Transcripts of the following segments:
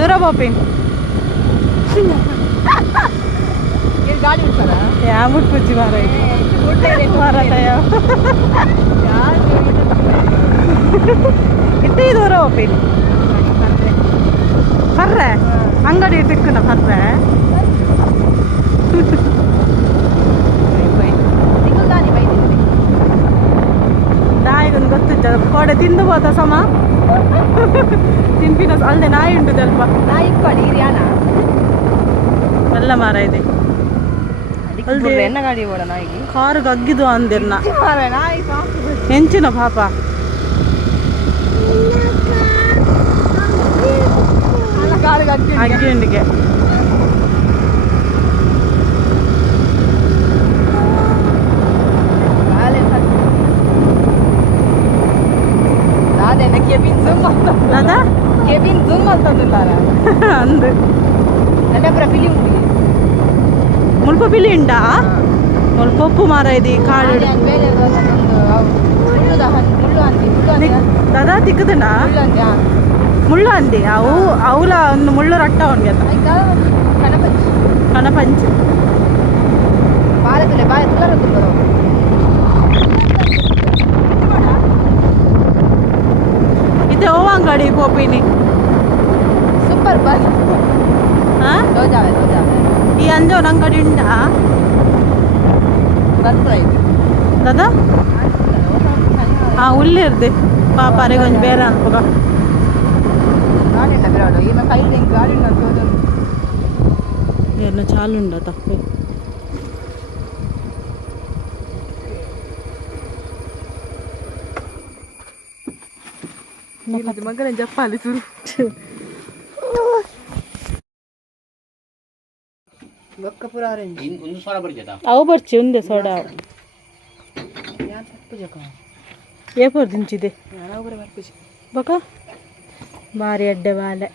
No roboping. गाडी उठा या मुटपुची मारायची मारायला கிட்டே தூரம் ஓப்பேன் வர்ற அங்காடி எடுத்துக்கணும் வர்ற ದಾಯಿಗೊಂದು ಗೊತ್ತಿದ್ದ ಕೋಡೆ ತಿಂದು ಹೋದ ಸಮ ತಿನ್ಪಿನಸ್ ಅಲ್ಲದೆ ನಾಯಿ ಉಂಟದಲ್ವಾ ನಾಯಿ ಇಟ್ಕೊಳ್ಳಿ ಇರಿಯಾನ ಅಲ್ಲ ಮಾರ ಇದೆ ಅಲ್ಲದೆ ಎನ್ನ ಗಾಡಿ ಓಡ ನಾಯಿಗೆ ಕಾರು ಗಗ್ಗಿದು ಅಂದಿರ್ನ ಹೆಂಚಿನ ಪಾಪ ಕಾರು ಅಗ್ಗಿ ಉಂಡಿಗೆ दादा हे बीन झूम मारता तुला అందు అంటే ప్రపిలి ఉంది ముల్పపిల్లి ఉండా ಮುಳ್ಪೊಪ್ಪು ಮಾರ ಇದು ಕಾಡು ದಾದಾ ತಿಕ್ಕದನ ಮುಳ್ಳು ಅಂದಿ ಅವು ಅವಲ ಒಂದು ಮುಳ್ಳು ರಟ್ಟ ಅವನಿಗೆ ಕನಪಂಚ್ ಕನಪಂಚ್ ಭಾರತಲೆ ಭಾರತ 운전한 거린다. కదా ఆ ఉల్లి ఇర్ది పాప ಅರೆಗೊಂದು ಬೇರೆ ಅನ್ಕೋಗ ఏమన్నా చాలుండ తప్పు మగ్గరం చెప్పాలి చూడు ಬೊಕ್ಕ ಸೋಡ ಅವು ಬರ್ಚಿ ಒಂದೇ ಸೋಡಾ ಬಕ ಅಡ್ಡೆ ಬಾಲೆ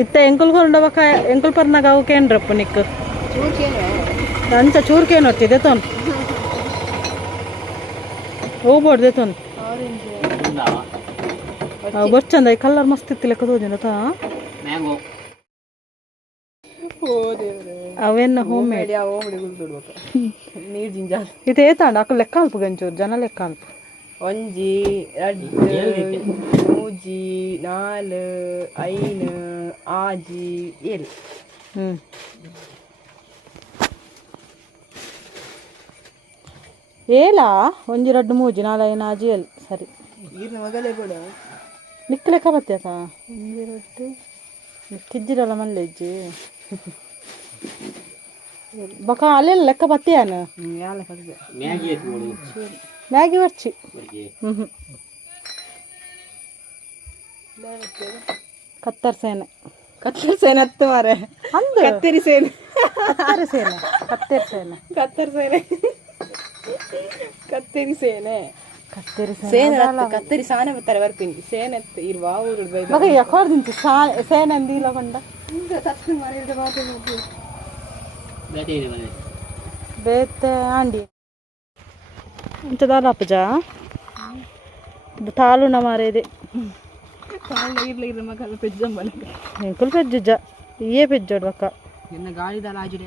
ಇತ್ತ ಎಂಕುಲ್ ಹೊರಡ ಬಕ ಎಂಕುಲ್ ಪರ್ನಾಗ ಅವು ನಿಕ್ ಚೂರ್ಕೇನು ಹೊತ್ತಿದೆ ತೊನ್ ಹೋಗ್ಬೋಡ್ದೆ ಬರ್ಚಂದ ಈ ಕಲರ್ ಮಸ್ತ್ ಇತ್ತಿಲ್ಲ ಕದೋದಿನ ಅವೆನ್ನ ಹೋಮ್ ಮೇಡ್ ಯಾವ ಹುಡುಗರು ದುಡ್ಬೇಕು ನೀರು ಜಿಂಜಾಲ್ ಇದು ಏತಾಂಡ ಅಕ್ಕ ಲೆಕ್ಕ ಅಲ್ಪ ಗಂಚೂರು ಜನ ಲೆಕ್ಕ ಅಲ್ಪ ಒಂಜಿ ರಡ್ಡು ಮೂಜಿ ನಾಲ್ ಐನ್ ಆಜಿ ಏಳು ಹ್ಮ್ ಏಲಾ ಒಂಜಿ ರಡ್ಡು ಮೂಜಿ ನಾಲ್ ಐನ್ ಆಜಿ ಏಳು ಸರಿ ಈರ್ನ ಮಗಳೇ ಕೂಡ ನಿಕ್ಕಿ ಲೆಕ್ಕ ಬರ್ತೇಕ ಒಂದಿರೊಟ್ಟು ನಿಕ್ಕಿದ್ದಿರಲ್ಲ ಮಲ್ಲ ಹೆಜ್ಜೆ ಬಕ ಅಲ್ಲೆಲ್ಲ ಲೆಕ್ಕ ಬತ್ತೀಯಾನ ಮ್ಯಾಗಿ ಬರ್ಚಿ ಕತ್ತರ್ ಸೇನೆ ಕತ್ತರ್ ಸೇನೆ ಹತ್ತು ಮಾರೆ ಅಂದು ಸೇನೆ ಕತ್ತರ್ ಸೇನೆ ಕತ್ತರಿಸೇನೆ ಸೇನೆ ಸೇನ ಕತ್ತರಿ ಸಾನ ಬರ್ತಾರೆ ಬರ್ಪಿನಿ ಸೇನ ಇರುವ ಊರು ಮಗ ಯಾಕೋದಿಂತು ಸಾ ಸೇನ ಅಂದಿ ಇಲ್ಲ ಕೊಂಡ ಬೇತ ಆಂಡಿ ఇంత దాని అప్పజా తాళ్ళు మారేది ఎంకులు పెద్ద ఇయే పెద్దాడు ఒక్క నిన్న గాలి దాలాజుడే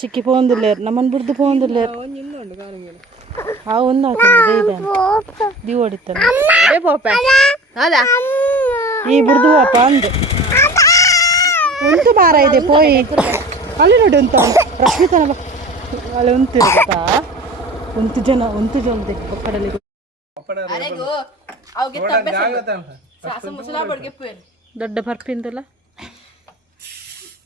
ಚಿಕ್ಕಿ పోంది లేరు నమ్మని బుడ్డు పోంది లేరు ಅಲ್ಲಿ ನೋಡಿ ಉಂತ ಪ್ರಶ್ನಿತನ ಒಂದು ಜನ ಉಂತು ಜನ ಪಕ್ಕದಲ್ಲಿ ದೊಡ್ಡ ಪರ್ಪಿಂದಲ್ಲ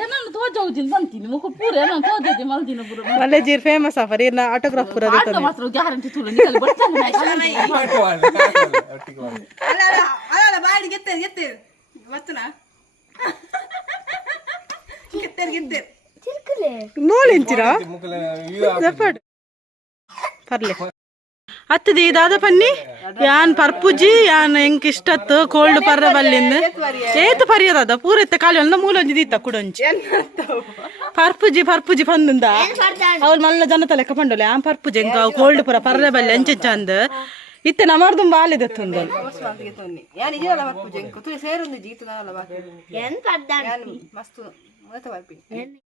ಏನಾನ ತೋಜೋದಿಲ್ಲ ಬಂತೀನಿ ಮುಖ ಪೂರ ಏನಾನ ತೋಜೋದಿ ಮಲ್ದಿನ ಪೂರ ಒಳ್ಳೆ ಜೀರ್ ಫೇಮಸ್ ಆ ಫರೀರ್ ನಾ ಆಟೋಗ್ರಾಫ್ ಪೂರ ದೇತನೆ ಆಟ ಮಾತ್ರ ಗ್ಯಾರಂಟಿ ತುಳು ನಿಕಲ್ ಬರ್ತಾನೆ ಅಲ್ಲ ಅಲ್ಲ ಅಲ್ಲ ಬಾಡಿ ಗೆತ್ತೆ ಗೆತ್ತೆ ಬರ್ತನ ಗೆತ್ತೆ ಗೆತ್ತೆ ನೋಲಿಂತಿರಾ ಪರ್ಲೆ ಹತ್ತದಿ ದಾದ ಪನ್ನಿ ಯಾನ್ ಪರ್ಪುಜಿ ಯಾನ್ ಎಂಕ್ ಇಷ್ಟತ್ತು ಕೋಲ್ಡ್ ಪರ್ರ ಬಲ್ಲಿಂದ ಏತ್ ಪರಿಯದ ಪೂರ ಎತ್ತ ಕಾಲಿ ಒಂದು ಮೂಲೊಂಜಿ ದೀತ ಕುಡೊಂಜಿ ಪರ್ಪುಜಿ ಪರ್ಪುಜಿ ಪಂದಿಂದ ಅವ್ರು ಮಲ್ಲ ಜನತ ಲೆಕ್ಕ ಪಂಡೋಲೆ ಆ ಪರ್ಪುಜಿ ಎಂಕ ಅವು ಕೋಲ್ಡ್ ಪುರ ಪರ್ರೆ ಬಲ್ಲಿ ಅಂಚೆ ಚಂದ ಇತ್ತೆ ನಮರ್ದು ಬಾಲಿದ ತುಂದು ಮಸ್ತ್